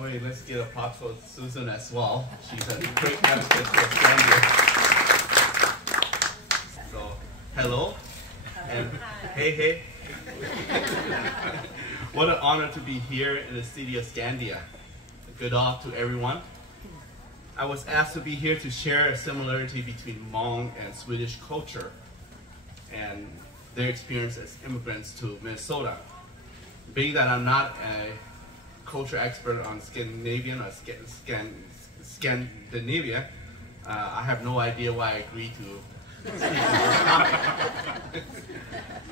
Oh wait, let's give applause for Susan as well. She's a great advocate for Scandia. So, hello, and hey. What an honor to be here in the city of Scandia. Good off to everyone. I was asked to be here to share a similarity between Hmong and Swedish culture and their experience as immigrants to Minnesota. Being that I'm not a culture expert on Scandinavian or Scandinavia, I have no idea why I agreed to speak on this topic.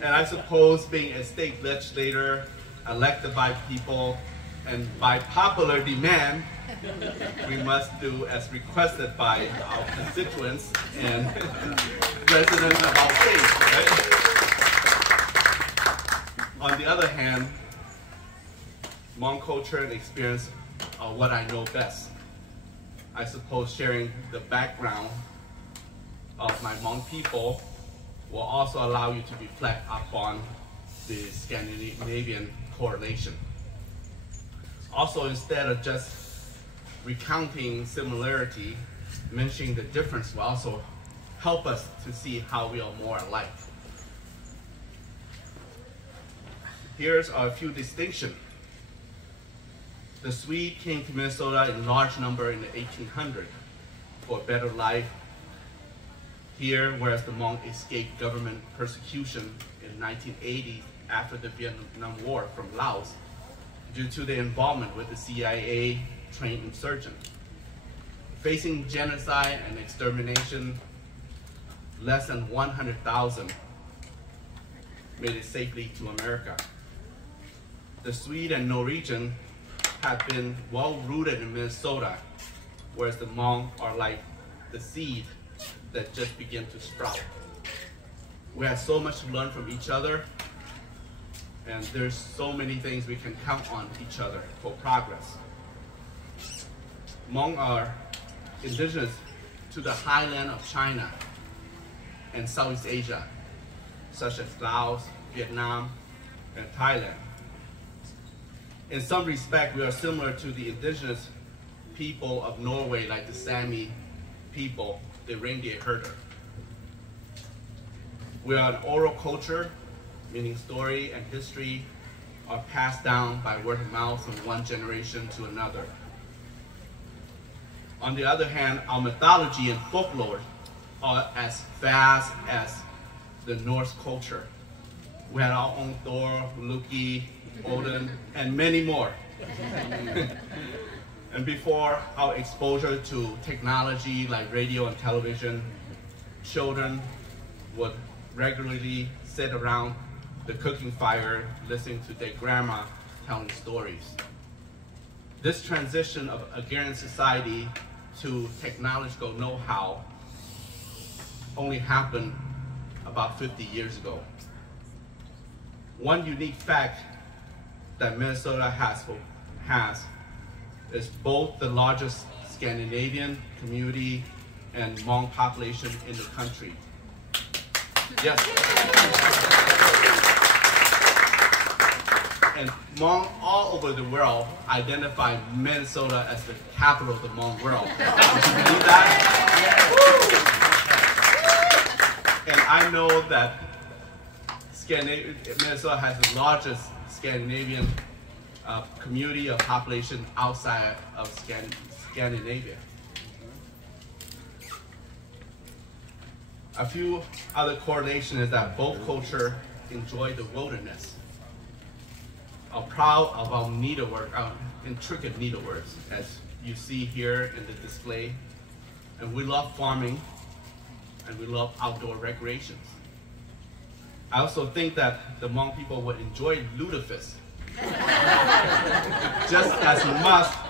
And I suppose being a state legislator, elected by people, and by popular demand, we must do as requested by our constituents and residents of our state, right? On the other hand, Hmong culture and experience are what I know best. I suppose sharing the background of my Hmong people will also allow you to reflect upon the Scandinavian correlation. Also, instead of just recounting similarity, mentioning the difference will also help us to see how we are more alike. Here's a few distinctions. The Swede came to Minnesota in large number in the 1800s for a better life here, whereas the Hmong escaped government persecution in 1980 after the Vietnam War from Laos due to their involvement with the CIA trained insurgents. Facing genocide and extermination, less than 100,000 made it safely to America. The Swede and Norwegian have been well rooted in Minnesota, whereas the Hmong are like the seed that just begin to sprout. We have so much to learn from each other, and there's so many things we can count on each other for progress. Hmong are indigenous to the highland of China and Southeast Asia, such as Laos, Vietnam, and Thailand. In some respect, we are similar to the indigenous people of Norway, like the Sami people, the reindeer herder. We are an oral culture, meaning story and history are passed down by word of mouth from one generation to another. On the other hand, our mythology and folklore are as vast as the Norse culture. We had our own Thor, Loki, Odin, and many more. And before our exposure to technology like radio and television, children would regularly sit around the cooking fire listening to their grandma telling stories. This transition of agrarian society to technological know-how only happened about 50 years ago. One unique fact that Minnesota has is both the largest Scandinavian community and Hmong population in the country. Yes. And Hmong all over the world identify Minnesota as the capital of the Hmong world. Did you believe that? And I know that Minnesota has the largest Scandinavian community of population outside of Scandinavia. A few other correlations is that both cultures enjoy the wilderness, are proud of our needlework, our intricate needleworks, as you see here in the display. And we love farming, and we love outdoor recreations. I also think that the Hmong people would enjoy lutefisk just as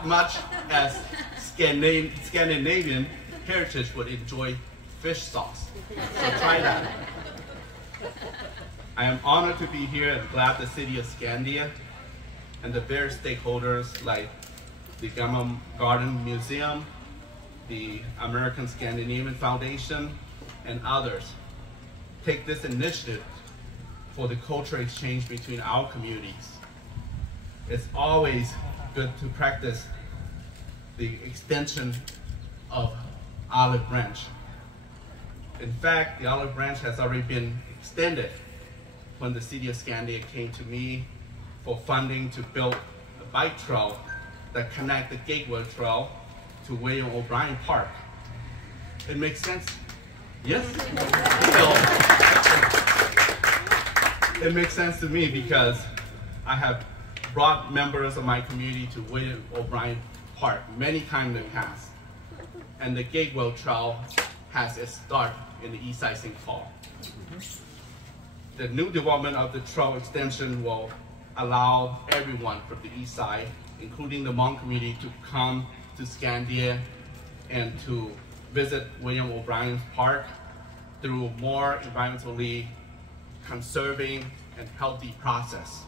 much as Scandinavian heritage would enjoy fish sauce. So try that. I am honored to be here and glad the city of Scandia and the various stakeholders like the Gamma Garden Museum, the American Scandinavian Foundation, and others take this initiative for the cultural exchange between our communities. It's always good to practice the extension of Olive Branch. In fact, the Olive Branch has already been extended when the city of Scandia came to me for funding to build a bike trail that connect the Gateway Trail to William O'Brien Park. It makes sense? Yes? It makes sense to me because I have brought members of my community to William O'Brien Park many times in the past. And the Gateway Trail has its start in the East Side St. Paul. The new development of the trail extension will allow everyone from the East Side, including the Hmong community, to come to Scandia and to visit William O'Brien Park through more environmentally conserving and healthy process.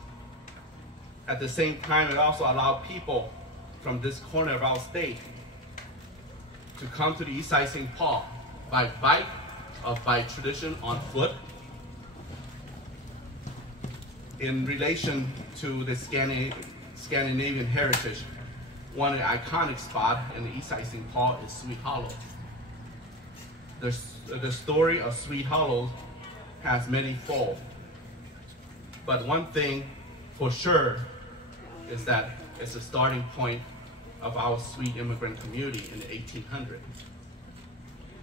At the same time, it also allows people from this corner of our state to come to the East Side St. Paul by bike or by tradition on foot. In relation to the Scandinavian heritage, one of the iconic spots in the East Side St. Paul is Sweet Hollow. The story of Sweet Hollow has many fold, but one thing for sure is that it's a starting point of our Sweet immigrant community in the 1800s.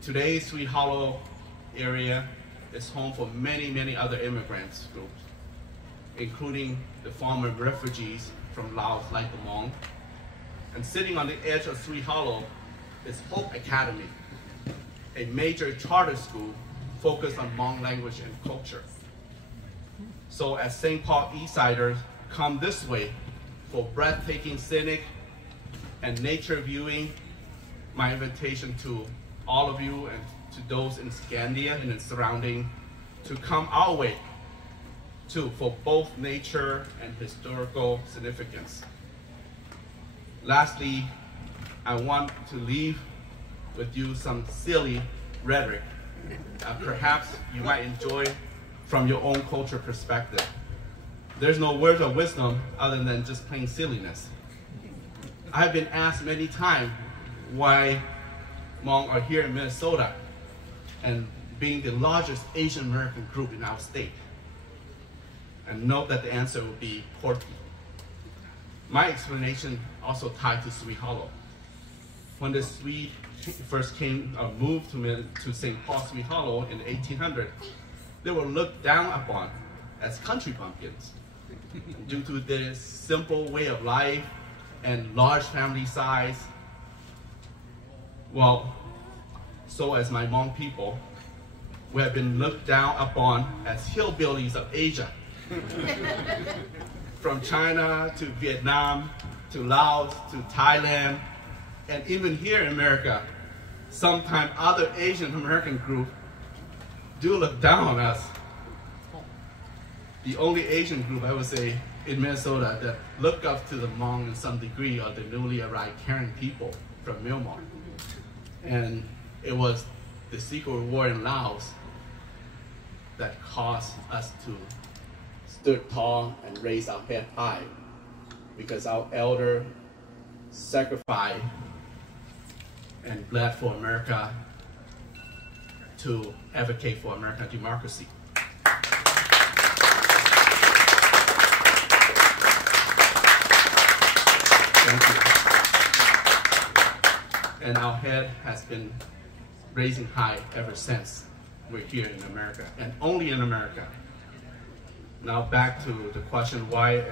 Today's Sweet Hollow area is home for many, many other immigrants groups, including the former refugees from Laos like the Hmong. And sitting on the edge of Sweet Hollow is Hope Academy, a major charter school focused on Hmong language and culture. So as St. Paul Eastsiders come this way for breathtaking scenic and nature viewing, my invitation to all of you and to those in Scandia and its surrounding to come our way too, for both nature and historical significance. Lastly, I want to leave with you some silly rhetoric perhaps you might enjoy from your own culture perspective. There's no words of wisdom other than just plain silliness. I've been asked many times why Hmong are here in Minnesota and being the largest Asian American group in our state. And note that the answer will be quirky. My explanation also tied to Sweet Hollow. When the Swede first moved to St. Paul Sweet Hollow in the 1800s, they were looked down upon as country bumpkins due to their simple way of life and large family size. Well, so as my Hmong people, we have been looked down upon as hillbillies of Asia. From China to Vietnam to Laos to Thailand, and even here in America, sometimes other Asian American groups do look down on us. The only Asian group, I would say, in Minnesota that look up to the Hmong in some degree are the newly arrived Karen people from Myanmar. And it was the Secret War in Laos that caused us to stood tall and raise our head high, because our elder sacrificed and bled for America to advocate for American democracy. Thank you. And our head has been raising high ever since we're here in America, and only in America. Now back to the question, why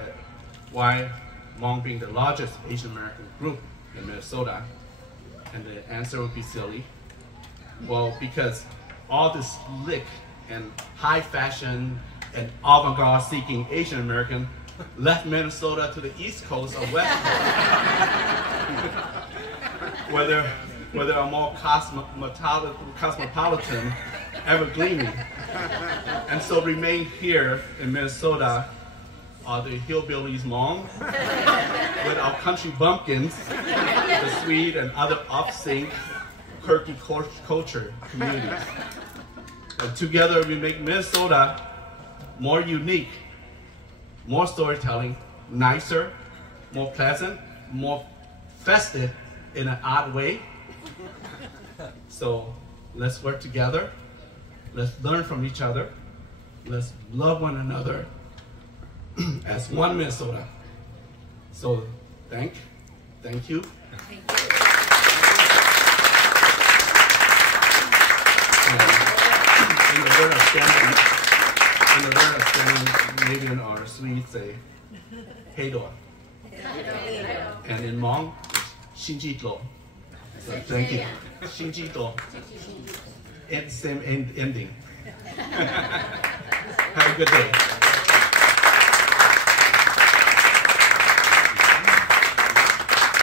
Hmong being the largest Asian American group in Minnesota? And the answer would be silly. Well, because all this slick and high fashion and avant-garde seeking Asian American left Minnesota to the East Coast or West Coast. whether a more cosmopolitan, ever gleaming. And so remain here in Minnesota are the hillbillies Hmong with our country bumpkins, the Swede and other off-sync, quirky culture communities. And together we make Minnesota more unique, more storytelling, nicer, more pleasant, more festive, in an odd way. So let's work together. Let's learn from each other. Let's love one another as one Minnesota. So thank you. Thank you. In the word of Scandia, maybe in our Swedes say, hej då. And in Hmong, it's Shinjitlo. So thank you. Shinjitlo. It's same ending. Have a good day.